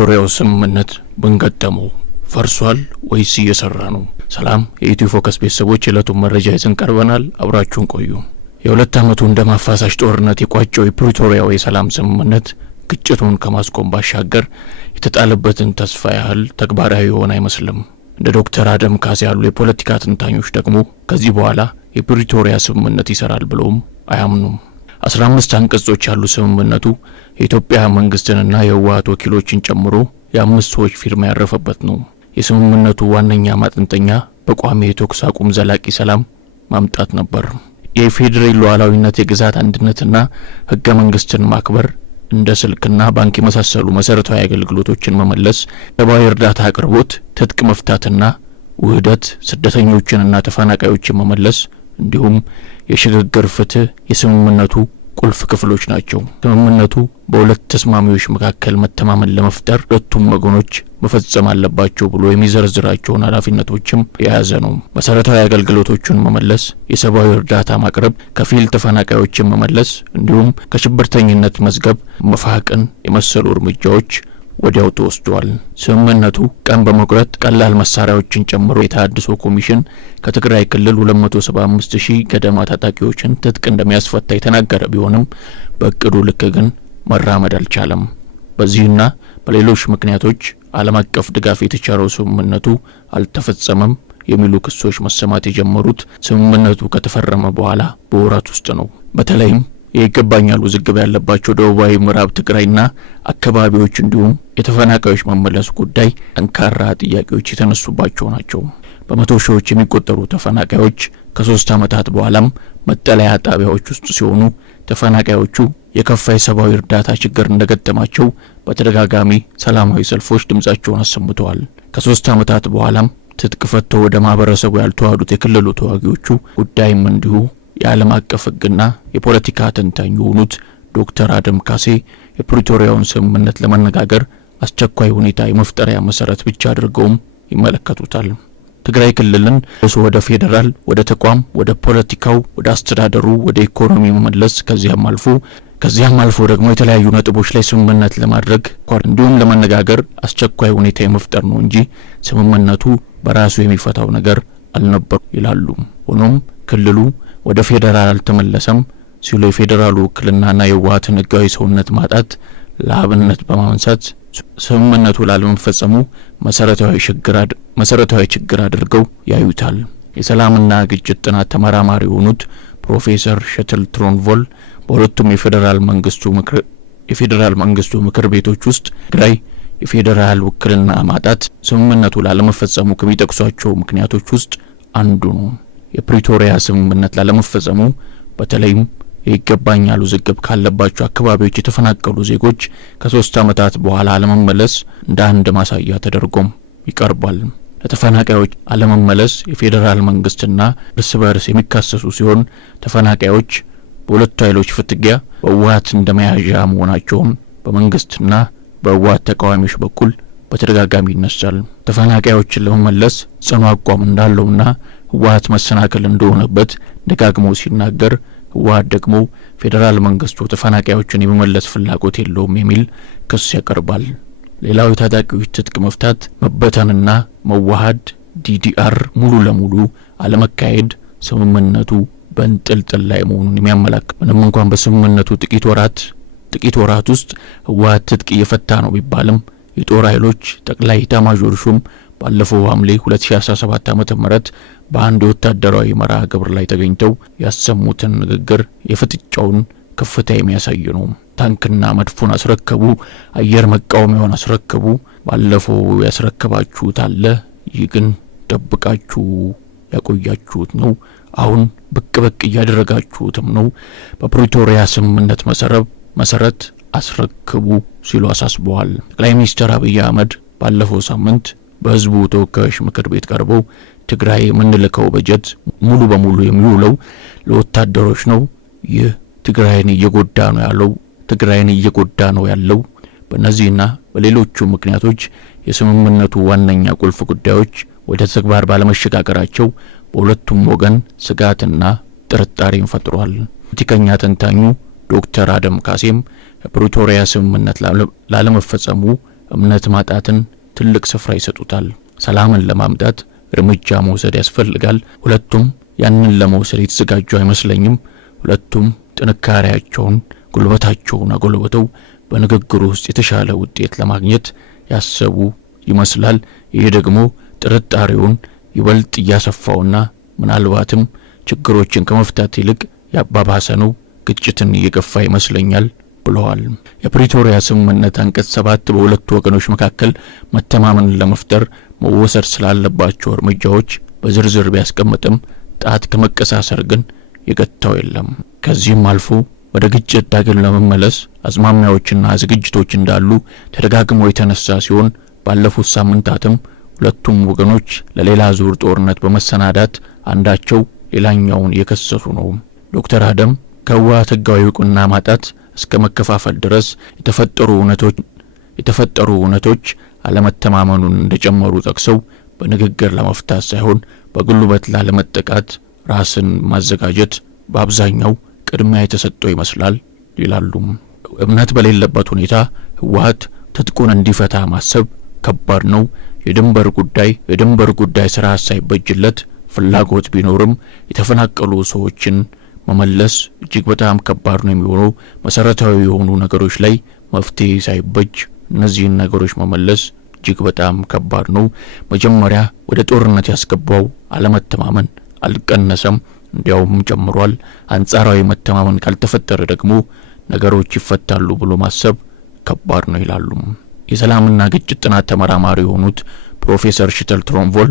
የፕሪቶሪያው ስምምነት በንገጠመው ፈርሷል ወይስ እየሰራ ነው? ሰላም የኢትዮ ፎከስ ቤተሰቦች፣ የዕለቱን መረጃ ይዘን ቀርበናል። አብራችሁን ቆዩ። የሁለት ዓመቱ እንደማፋሳሽ ጦርነት የቋጨው የፕሪቶሪያው የሰላም ስምምነት ግጭቱን ከማስቆም ባሻገር የተጣለበትን ተስፋ ያህል ተግባራዊ የሆነ አይመስልም። እንደ ዶክተር አደም ካሴ ያሉ የፖለቲካ ተንታኞች ደግሞ ከዚህ በኋላ የፕሪቶሪያ ስምምነት ይሰራል ብለውም አያምኑም። 15 አንቀጾች ያሉ ስምምነቱ የኢትዮጵያ መንግስትንና የህወሓት ወኪሎችን ጨምሮ የአምስት ሰዎች ፊርማ ያረፈበት ነው። የስምምነቱ ዋነኛ ማጠንጠኛ በቋሚ የተኩስ አቁም ዘላቂ ሰላም ማምጣት ነበር። የፌዴራል ሉዓላዊነት፣ የግዛት አንድነትና ህገ መንግስትን ማክበር፣ እንደ ስልክና ባንክ የመሳሰሉ መሰረታዊ አገልግሎቶችን መመለስ፣ ሰብአዊ እርዳታ አቅርቦት፣ ትጥቅ መፍታትና ውህደት፣ ስደተኞችንና ተፈናቃዮችን መመለስ እንዲሁም የሽግግር ፍትህ የስምምነቱ ቁልፍ ክፍሎች ናቸው። ስምምነቱ በሁለት ተስማሚዎች መካከል መተማመን ለመፍጠር ሁለቱም ወገኖች መፈጸም አለባቸው ብሎ የሚዘረዝራቸውን ኃላፊነቶችም የያዘ ነው። መሰረታዊ አገልግሎቶችን መመለስ፣ የሰብአዊ እርዳታ ማቅረብ፣ ከፊል ተፈናቃዮችን መመለስ እንዲሁም ከሽብርተኝነት መዝገብ መፋቅን የመሰሉ እርምጃዎች ወዲያው ተወስደዋል። ስምምነቱ ቀን በመቁረጥ ቀላል መሳሪያዎችን ጨምሮ የተሃድሶ ኮሚሽን ከትግራይ ክልል 275,000 ገደማ ታጣቂዎችን ትጥቅ እንደሚያስፈታ የተናገረ ቢሆንም በእቅዱ ልክ ግን መራመድ አልቻለም። በዚህና በሌሎች ምክንያቶች ዓለም አቀፍ ድጋፍ የተቻለው ስምምነቱ አልተፈጸመም የሚሉ ክሶች መሰማት የጀመሩት ስምምነቱ ከተፈረመ በኋላ በወራት ውስጥ ነው። በተለይም የይገባኛል ውዝግብ ያለባቸው ደቡባዊ ምዕራብ ትግራይና አካባቢዎች እንዲሁም የተፈናቃዮች መመለስ ጉዳይ ጠንካራ ጥያቄዎች የተነሱባቸው ናቸው። በመቶ ሺዎች የሚቆጠሩ ተፈናቃዮች ከ3 ዓመታት በኋላም መጠለያ ጣቢያዎች ውስጥ ሲሆኑ ተፈናቃዮቹ የከፋ የሰብአዊ እርዳታ ችግር እንደገጠማቸው በተደጋጋሚ ሰላማዊ ሰልፎች ድምጻቸውን አሰምተዋል። ከ3 ዓመታት በኋላም ትጥቅ ፈተው ወደ ማህበረሰቡ ያልተዋሃዱት የክልሉ ተዋጊዎቹ ጉዳይም እንዲሁ የዓለም አቀፍ ህግና የፖለቲካ ተንታኝ የሆኑት ዶክተር አደም ካሴ የፕሪቶሪያውን ስምምነት ለመነጋገር አስቸኳይ ሁኔታ የመፍጠሪያ መሰረት ብቻ አድርገውም ይመለከቱታል። ትግራይ ክልልን ወደ ፌዴራል፣ ወደ ተቋም፣ ወደ ፖለቲካው፣ ወደ አስተዳደሩ፣ ወደ ኢኮኖሚ መመለስ ከዚያም አልፎ ደግሞ የተለያዩ ነጥቦች ላይ ስምምነት ለማድረግ እንዲሁም ለመነጋገር አስቸኳይ ሁኔታ የመፍጠር ነው እንጂ ስምምነቱ በራሱ የሚፈታው ነገር አልነበረም ይላሉ። ሆኖም ክልሉ ወደ ፌዴራል አልተመለሰም ሲሉ የፌዴራሉ ውክልናና የህወሓትን ህጋዊ ሰውነት ማጣት ለአብነት በማንሳት ስምምነቱ ላለመፈጸሙ መሰረታዊ ችግር አድርገው ያዩታል። የሰላምና ግጭት ጥናት ተመራማሪ የሆኑት ፕሮፌሰር ሸትል ትሮንቮል በሁለቱም የፌዴራል መንግስቱ ምክር ቤቶች ውስጥ ትግራይ የፌዴራል ውክልና ማጣት ስምምነቱ ላለመፈጸሙ ከሚጠቅሷቸው ምክንያቶች ውስጥ አንዱ ነው። የፕሪቶሪያ ስምምነት ላለመፈጸሙ በተለይም የይገባኛል ውዝግብ ካለባቸው አካባቢዎች የተፈናቀሉ ዜጎች ከ3 ዓመታት በኋላ አለመመለስ እንደ አንድ ማሳያ ተደርጎም ይቀርባል። ለተፈናቃዮች አለመመለስ የፌዴራል መንግስትና እርስ በርስ የሚካሰሱ ሲሆን ተፈናቃዮች በሁለቱ ኃይሎች ፍትጊያ በህወሓት እንደመያዣ መሆናቸውን በመንግስትና በህወሓት ተቃዋሚዎች በኩል በተደጋጋሚ ይነሳል። ተፈናቃዮችን ለመመለስ ጽኑ አቋም እንዳለውና ህወሓት መሰናከል እንደሆነበት ደጋግሞ ሲናገር፣ ህወሓት ደግሞ ፌዴራል መንግስቱ ተፈናቃዮችን የመመለስ ፍላጎት የለውም የሚል ክስ ያቀርባል። ሌላው የታጣቂዎች ትጥቅ መፍታት፣ መበተንና መዋሃድ ዲዲአር ሙሉ ለሙሉ አለመካሄድ ስምምነቱ በእንጥልጥል ላይ መሆኑን የሚያመላክት ምንም እንኳን በስምምነቱ ጥቂት ወራት ውስጥ ህወሓት ትጥቅ እየፈታ ነው ቢባልም የጦር ኃይሎች ጠቅላይ ኤታማዦር ሹም ባለፈው ሐምሌ 2017 ዓ.ም በአንድ ወታደራዊ መርሃ ግብር ላይ ተገኝተው ያሰሙትን ንግግር የፍጥጫውን ከፍታ የሚያሳይ ነው። ታንክና መድፉን አስረከቡ፣ አየር መቃወሚያውን አስረከቡ፣ ባለፈው ያስረከባችሁት አለ፣ ይህ ግን ደብቃችሁ ያቆያችሁት ነው፣ አሁን ብቅ እያደረጋችሁትም ነው፣ በፕሪቶሪያ ስምምነት መሰረት አስረክቡ ሲሉ አሳስበዋል። ጠቅላይ ሚኒስትር አብይ አህመድ ባለፈው ሳምንት በህዝቡ ተወካዮች ምክር ቤት ቀርበው ትግራይ የምንልከው በጀት ሙሉ በሙሉ የሚውለው ለወታደሮች ነው፣ ይህ ትግራይን እየጎዳ ነው ያለው በእነዚህና በሌሎቹ ምክንያቶች የስምምነቱ ዋነኛ ቁልፍ ጉዳዮች ወደ ተግባር ባለመሸጋገራቸው በሁለቱም ወገን ስጋትና ጥርጣሬን ፈጥሯል። ፖለቲከኛ ተንታኙ ዶክተር አደም ካሴም የፕሪቶሪያ ስምምነት ላለመፈጸሙ እምነት ማጣትን ትልቅ ስፍራ ይሰጡታል። ሰላምን ለማምጣት እርምጃ መውሰድ ያስፈልጋል። ሁለቱም ያንን ለመውሰድ የተዘጋጁ አይመስለኝም። ሁለቱም ጥንካሬያቸውን ጉልበታቸውን አጎልብተው በንግግሩ ውስጥ የተሻለ ውጤት ለማግኘት ያሰቡ ይመስላል። ይህ ደግሞ ጥርጣሬውን ይበልጥ እያሰፋውና ምናልባትም ችግሮችን ከመፍታት ይልቅ ያባባሰ ነው፣ ግጭትን እየገፋ ይመስለኛል ብለዋል። የፕሪቶሪያ ስምምነት አንቀጽ 7 በሁለቱ ወገኖች መካከል መተማመንን ለመፍጠር መወሰድ ስላለባቸው እርምጃዎች በዝርዝር ቢያስቀምጥም ጣት ከመቀሳሰር ግን የገታው የለም። ከዚህም አልፎ ወደ ግጭት ዳግም ለመመለስ አዝማሚያዎችና ዝግጅቶች እንዳሉ ተደጋግሞ የተነሳ ሲሆን ባለፉት ሳምንታትም ሁለቱም ወገኖች ለሌላ ዙር ጦርነት በመሰናዳት አንዳቸው ሌላኛውን እየከሰሱ ነው። ዶክተር አደም ከህወሓት ህጋዊ እውቅና ማጣት እስከ መከፋፈል ድረስ የተፈጠሩ እውነቶች አለመተማመኑን እንደጨመሩ ጠቅሰው በንግግር ለመፍታት ሳይሆን በጉልበት ላለመጠቃት ራስን ማዘጋጀት በአብዛኛው ቅድሚያ የተሰጠው ይመስላል ይላሉ። እምነት በሌለበት ሁኔታ ህወሓት ትጥቁን እንዲፈታ ማሰብ ከባድ ነው። የድንበር ጉዳይ ስራ ሳይበጅለት ፍላጎት ቢኖርም የተፈናቀሉ ሰዎችን መመለስ እጅግ በጣም ከባድ ነው የሚሆነው። መሰረታዊ የሆኑ ነገሮች ላይ መፍትሄ ሳይበጅ እነዚህን ነገሮች መመለስ እጅግ በጣም ከባድ ነው። መጀመሪያ ወደ ጦርነት ያስገባው አለመተማመን አልቀነሰም፣ እንዲያውም ጨምሯል። አንጻራዊ መተማመን ካልተፈጠረ ደግሞ ነገሮች ይፈታሉ ብሎ ማሰብ ከባድ ነው ይላሉ። የሰላምና ግጭት ጥናት ተመራማሪ የሆኑት ፕሮፌሰር ሽተል ትሮምቮል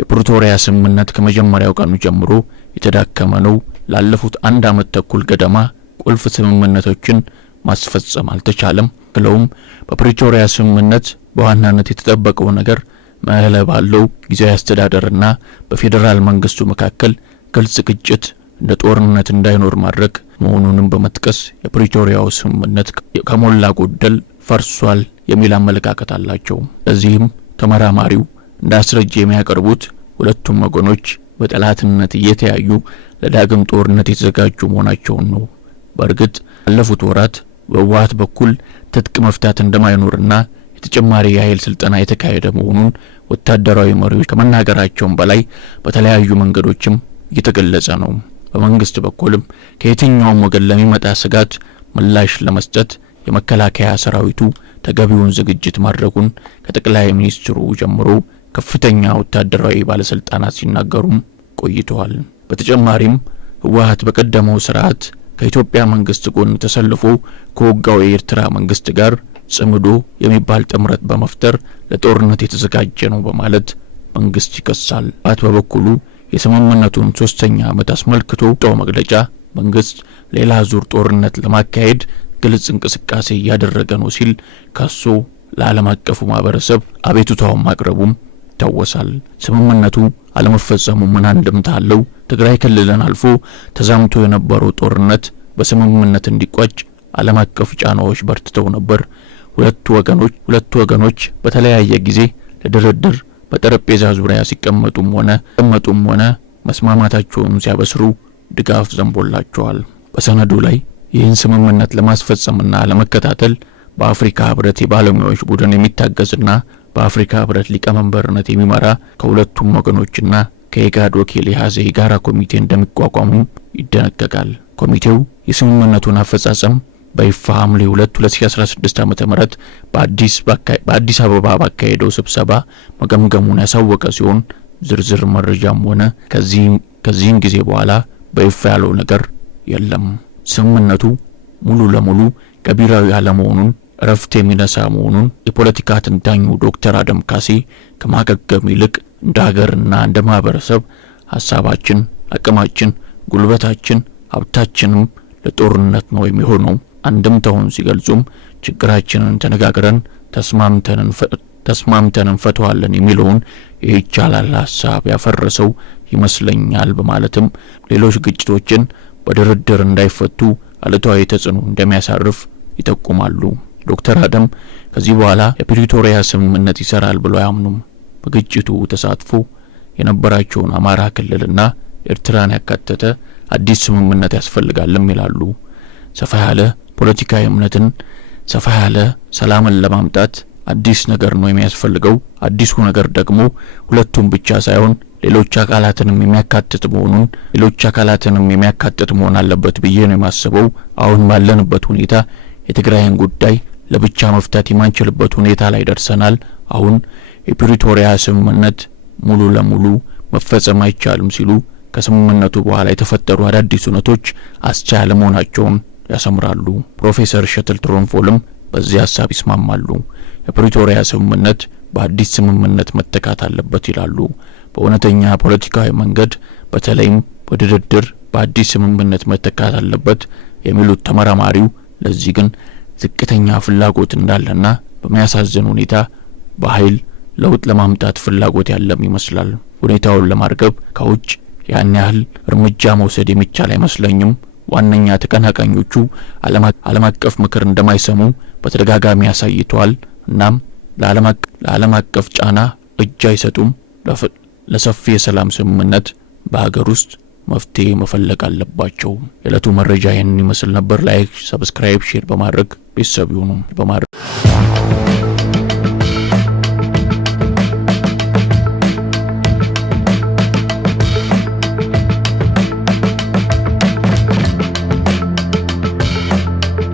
የፕሪቶሪያ ስምምነት ከመጀመሪያው ቀኑ ጀምሮ የተዳከመ ነው፣ ላለፉት 1 ዓመት ተኩል ገደማ ቁልፍ ስምምነቶችን ማስፈጸም አልተቻለም ብለውም በፕሪቶሪያ ስምምነት በዋናነት የተጠበቀው ነገር መህለ ባለው ጊዜያዊ አስተዳደርና በፌዴራል መንግስቱ መካከል ግልጽ ግጭት እንደ ጦርነት እንዳይኖር ማድረግ መሆኑንም በመጥቀስ የፕሪቶሪያው ስምምነት ከሞላ ጎደል ፈርሷል የሚል አመለካከት አላቸው። ለዚህም ተመራማሪው እንዳስረጀ የሚያቀርቡት ሁለቱም ወገኖች በጠላትነት እየተያዩ ለዳግም ጦርነት የተዘጋጁ መሆናቸውን ነው። በእርግጥ ባለፉት ወራት በህወሓት በኩል ትጥቅ መፍታት እንደማይኖርና የተጨማሪ የኃይል ስልጠና የተካሄደ መሆኑን ወታደራዊ መሪዎች ከመናገራቸውም በላይ በተለያዩ መንገዶችም እየተገለጸ ነው። በመንግስት በኩልም ከየትኛውም ወገን ለሚመጣ ስጋት ምላሽ ለመስጠት የመከላከያ ሰራዊቱ ተገቢውን ዝግጅት ማድረጉን ከጠቅላይ ሚኒስትሩ ጀምሮ ከፍተኛ ወታደራዊ ባለስልጣናት ሲናገሩም ቆይተዋል። በተጨማሪም ህወሓት በቀደመው ስርዓት ከኢትዮጵያ መንግስት ጎን ተሰልፎ ከወጋው የኤርትራ መንግስት ጋር ጽምዶ የሚባል ጥምረት በመፍጠር ለጦርነት የተዘጋጀ ነው በማለት መንግስት ይከሳል። ህወሓት በበኩሉ የስምምነቱን 3ኛ ዓመት አስመልክቶ ጠው መግለጫ መንግስት ሌላ ዙር ጦርነት ለማካሄድ ግልጽ እንቅስቃሴ እያደረገ ነው ሲል ከሶ ለዓለም አቀፉ ማህበረሰብ አቤቱታውን ማቅረቡም ይታወሳል። ስምምነቱ አለመፈጸሙ ምን አንድምታ አለው? ትግራይ ክልልን አልፎ ተዛምቶ የነበረው ጦርነት በስምምነት እንዲቋጭ ዓለም አቀፍ ጫናዎች በርትተው ነበር። ሁለቱ ወገኖች በተለያየ ጊዜ ለድርድር በጠረጴዛ ዙሪያ ሲቀመጡም ሆነ መስማማታቸውን ሲያበስሩ ድጋፍ ዘንቦላቸዋል። በሰነዱ ላይ ይህን ስምምነት ለማስፈጸምና ለመከታተል በአፍሪካ ህብረት የባለሙያዎች ቡድን የሚታገዝና በአፍሪካ ህብረት ሊቀመንበርነት የሚመራ ከሁለቱም ወገኖችና ከኢጋድ ወኪል የያዘ የጋራ ኮሚቴ እንደሚቋቋሙ ይደነገጋል። ኮሚቴው የስምምነቱን አፈጻጸም በይፋ ሐምሌ 2 2016 ዓ.ም በአዲስ አበባ ባካሄደው ስብሰባ መገምገሙን ያሳወቀ ሲሆን ዝርዝር መረጃም ሆነ ከዚህም ጊዜ በኋላ በይፋ ያለው ነገር የለም። ስምምነቱ ሙሉ ለሙሉ ገቢራዊ አለመሆኑን እረፍት የሚነሳ መሆኑን የፖለቲካ ተንታኙ ዶክተር አደም ካሴ ከማገገም ይልቅ እንደ ሀገርና እንደ ማህበረሰብ ሐሳባችን፣ አቅማችን፣ ጉልበታችን፣ ሀብታችንም ለጦርነት ነው የሚሆነው አንድምታውን ሲገልጹም ችግራችንን ተነጋግረን ተስማምተን እንፈታዋለን የሚለውን የይቻላል ሐሳብ ያፈረሰው ይመስለኛል በማለትም ሌሎች ግጭቶችን በድርድር እንዳይፈቱ አሉታዊ ተጽዕኖ እንደሚያሳርፍ ይጠቁማሉ። ዶክተር አደም ከዚህ በኋላ የፕሪቶሪያ ስምምነት ይሰራል ብለው አያምኑም። በግጭቱ ተሳትፎ የነበራቸውን አማራ ክልልና ኤርትራን ያካተተ አዲስ ስምምነት ያስፈልጋልም ይላሉ። ሰፋ ያለ ፖለቲካዊ እምነትን፣ ሰፋ ያለ ሰላምን ለማምጣት አዲስ ነገር ነው የሚያስፈልገው። አዲሱ ነገር ደግሞ ሁለቱም ብቻ ሳይሆን ሌሎች አካላትንም የሚያካትት መሆን አለበት ብዬ ነው የማስበው። አሁን ባለንበት ሁኔታ የትግራይን ጉዳይ ለብቻ መፍታት የማንችልበት ሁኔታ ላይ ደርሰናል። አሁን የፕሪቶሪያ ስምምነት ሙሉ ለሙሉ መፈጸም አይቻልም ሲሉ ከስምምነቱ በኋላ የተፈጠሩ አዳዲስ ሁነቶች አስቻይ መሆናቸውን ያሰምራሉ። ፕሮፌሰር ሸትል ትሮንፎልም በዚህ ሐሳብ ይስማማሉ። የፕሪቶሪያ ስምምነት በአዲስ ስምምነት መተካት አለበት ይላሉ። በእውነተኛ ፖለቲካዊ መንገድ በተለይም በድርድር በአዲስ ስምምነት መተካት አለበት የሚሉት ተመራማሪው ለዚህ ግን ዝቅተኛ ፍላጎት እንዳለና በሚያሳዝን ሁኔታ በኃይል ለውጥ ለማምጣት ፍላጎት ያለም ይመስላል። ሁኔታውን ለማርገብ ከውጭ ያን ያህል እርምጃ መውሰድ የሚቻል አይመስለኝም። ዋነኛ ተቀናቃኞቹ ዓለም አቀፍ ምክር እንደማይሰሙ በተደጋጋሚ ያሳይቷል። እናም ለዓለም አቀፍ ጫና እጅ አይሰጡም። ለሰፊ የሰላም ስምምነት በሀገር ውስጥ መፍትሄ መፈለግ አለባቸው። የዕለቱ መረጃ ይህንን ይመስል ነበር። ላይክ፣ ሰብስክራይብ፣ ሼር በማድረግ ቤተሰብ ይሁኑ።